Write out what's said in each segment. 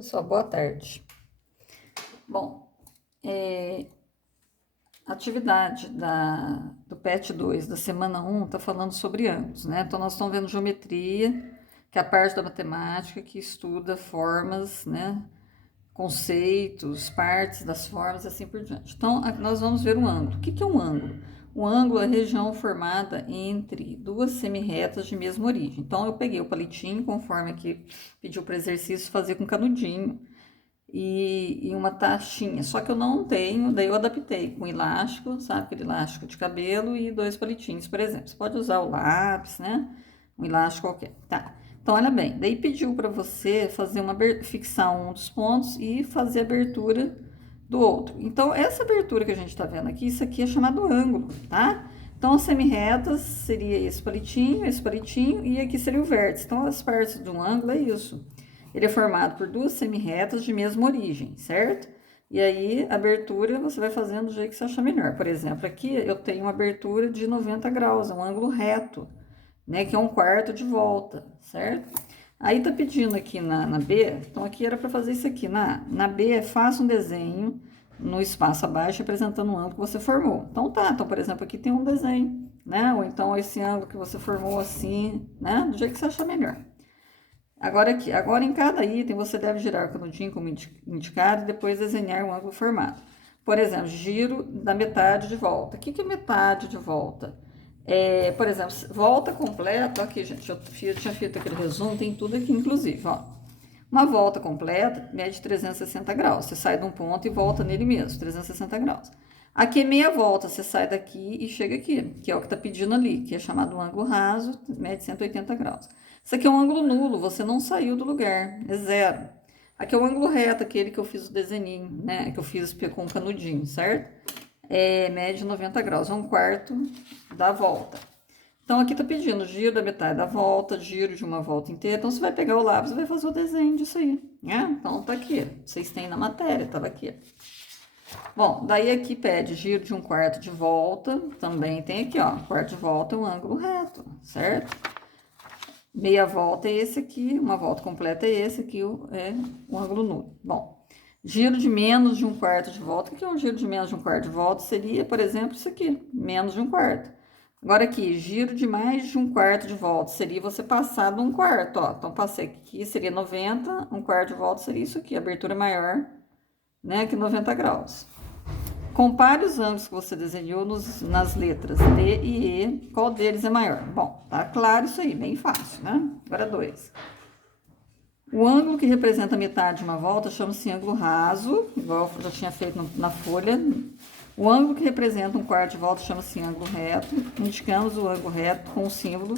Pessoal, boa tarde. Bom, a atividade do PET 2 da semana 1 está falando sobre ângulos, né? Então, nós estamos vendo geometria, que é a parte da matemática que estuda formas, né? Conceitos, partes das formas e assim por diante. Então, nós vamos ver um ângulo. O que é um ângulo? O ângulo é a região formada entre duas semirretas de mesma origem. Então, eu peguei o palitinho, conforme aqui pediu para o exercício fazer com canudinho, e uma taxinha. Só que eu não tenho, daí eu adaptei com elástico, sabe? Aquele elástico de cabelo e 2 palitinhos, por exemplo. Você pode usar o lápis, né? Um elástico qualquer. Tá. Então, olha bem, daí pediu para você fazer fixar um dos pontos e fazer a abertura do outro. Então, essa abertura que a gente está vendo aqui, isso aqui é chamado ângulo, tá? Então, as semirretas seria esse palitinho, e aqui seria o vértice. Então, as partes de um ângulo é isso. Ele é formado por duas semirretas de mesma origem, certo? E aí, a abertura você vai fazendo do jeito que você achar melhor. Por exemplo, aqui eu tenho uma abertura de 90 graus, é um ângulo reto, né? Que é 1/4 de volta, certo? Aí tá pedindo aqui na B, então aqui era para fazer isso aqui. Na B, faça um desenho no espaço abaixo representando o ângulo que você formou. Então tá, então por exemplo, aqui tem um desenho, né? Ou então esse ângulo que você formou assim, né? Do jeito que você achar melhor. Agora aqui, agora em cada item você deve girar o canudinho como indicado e depois desenhar o ângulo formado. Por exemplo, giro da metade de volta. O que é metade de volta? Por exemplo, volta completa, aqui gente, eu tinha feito aquele resumo, tem tudo aqui inclusive, ó. Uma volta completa mede 360 graus, você sai de um ponto e volta nele mesmo, 360 graus. Aqui é meia volta, você sai daqui e chega aqui, que é o que está pedindo ali, que é chamado ângulo raso, mede 180 graus. Isso aqui é um ângulo nulo, você não saiu do lugar, é zero. Aqui é o ângulo reto, aquele que eu fiz o desenho, né? Que eu fiz com o canudinho, certo? Mede 90 graus, é 1/4 da volta. Então, aqui tá pedindo giro da metade da volta, giro de uma volta inteira. Então, você vai pegar o lápis e vai fazer o desenho disso aí, né? Então, tá aqui, vocês têm na matéria, tava aqui. Bom, daí aqui pede giro de 1/4 de volta, também tem aqui, ó, 1/4 de volta é um ângulo reto, certo? Meia volta é esse aqui, uma volta completa é esse aqui, é um ângulo nulo. Bom, giro de menos de 1/4 de volta. O que é um giro de menos de 1/4 de volta? Seria, por exemplo, isso aqui, menos de 1/4. Agora aqui, giro de mais de 1/4 de volta, seria você passar de 1/4, ó. Então, passei aqui, seria 90, 1/4 de volta seria isso aqui, abertura maior, né, que 90 graus. Compare os ângulos que você desenhou nas letras D e E, qual deles é maior? Bom, tá claro isso aí, bem fácil, né? Agora 2. O ângulo que representa a metade de uma volta chama-se ângulo raso, igual eu já tinha feito na folha. O ângulo que representa 1/4 de volta chama-se ângulo reto. Indicamos o ângulo reto com o símbolo,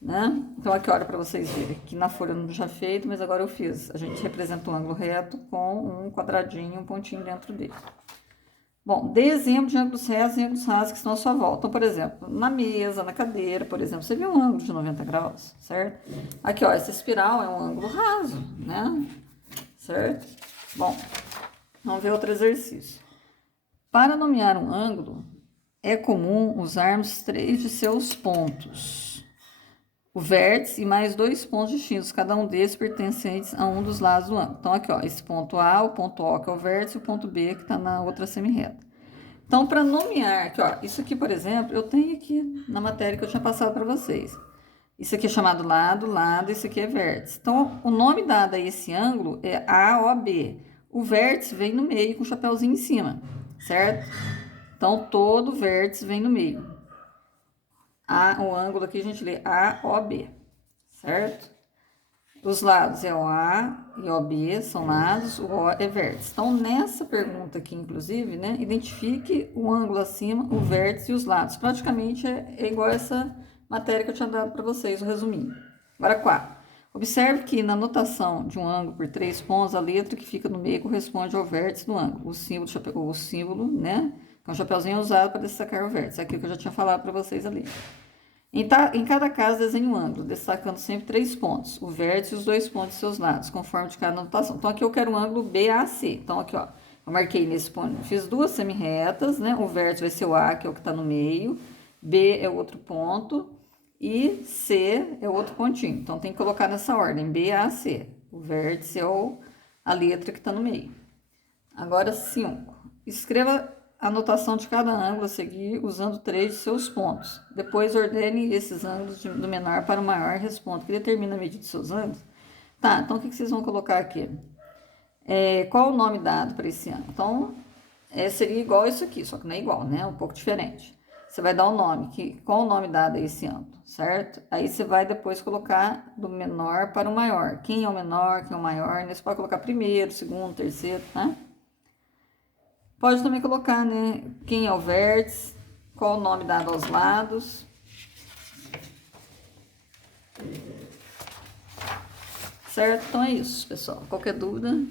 né? Então, aqui, olha, para vocês verem, que na folha eu não já feito, mas agora eu fiz. A gente representa um ângulo reto com um quadradinho, um pontinho dentro dele. Bom, dê exemplo de ângulos retos e ângulos rasos que estão à sua volta. Então, por exemplo, na mesa, na cadeira, por exemplo, você vê um ângulo de 90 graus, certo? Aqui, ó, essa espiral é um ângulo raso, né? Certo? Bom, vamos ver outro exercício. Para nomear um ângulo, é comum usarmos 3 de seus pontos. O vértice e mais 2 pontos distintos, cada um desses pertencentes a um dos lados do ângulo. Então, aqui, ó, esse ponto A, o ponto O, que é o vértice, e o ponto B, que está na outra semirreta. Então, para nomear, aqui, ó, isso aqui, por exemplo, eu tenho aqui na matéria que eu tinha passado para vocês. Isso aqui é chamado lado, isso aqui é vértice. Então, o nome dado a esse ângulo é AOB. O vértice vem no meio com o chapéuzinho em cima, certo? Então, todo vértice vem no meio. O ângulo aqui a gente lê AOB, certo? Os lados é OA e OB, são lados, o O é vértice. Então, nessa pergunta aqui, inclusive, né, identifique o ângulo acima, o vértice e os lados. Praticamente é igual essa matéria que eu tinha dado para vocês, o resuminho. Agora, 4. Observe que na notação de um ângulo por 3 pontos, a letra que fica no meio corresponde ao vértice do ângulo. O símbolo, né, que é um chapeuzinho usado para destacar o vértice. Aquilo que eu já tinha falado para vocês ali. Em cada caso, desenhe um ângulo, destacando sempre 3 pontos, o vértice e os 2 pontos de seus lados, conforme de cada anotação. Então, aqui eu quero um ângulo BAC. Então, aqui, ó, eu marquei nesse ponto, fiz 2 semirretas, né? O vértice vai ser o A, que é o que está no meio, B é o outro ponto, e C é o outro pontinho. Então, tem que colocar nessa ordem, BAC. O vértice é o a letra que está no meio. Agora, 5. Escreva a anotação de cada ângulo a seguir usando 3 de seus pontos. Depois, ordene esses ângulos do menor para o maior e responda. Que determina a medida de seus ângulos? Tá, então o que vocês vão colocar aqui? Qual o nome dado para esse ângulo? Então, seria igual isso aqui, só que não é igual, né? Um pouco diferente. Você vai dar o nome, qual o nome dado a esse ângulo, certo? Aí você vai depois colocar do menor para o maior. Quem é o menor, quem é o maior, né? Você pode colocar primeiro, segundo, terceiro, tá? Pode também colocar, né? Quem é o vértice, qual o nome dado aos lados. Certo? Então é isso, pessoal. Qualquer dúvida,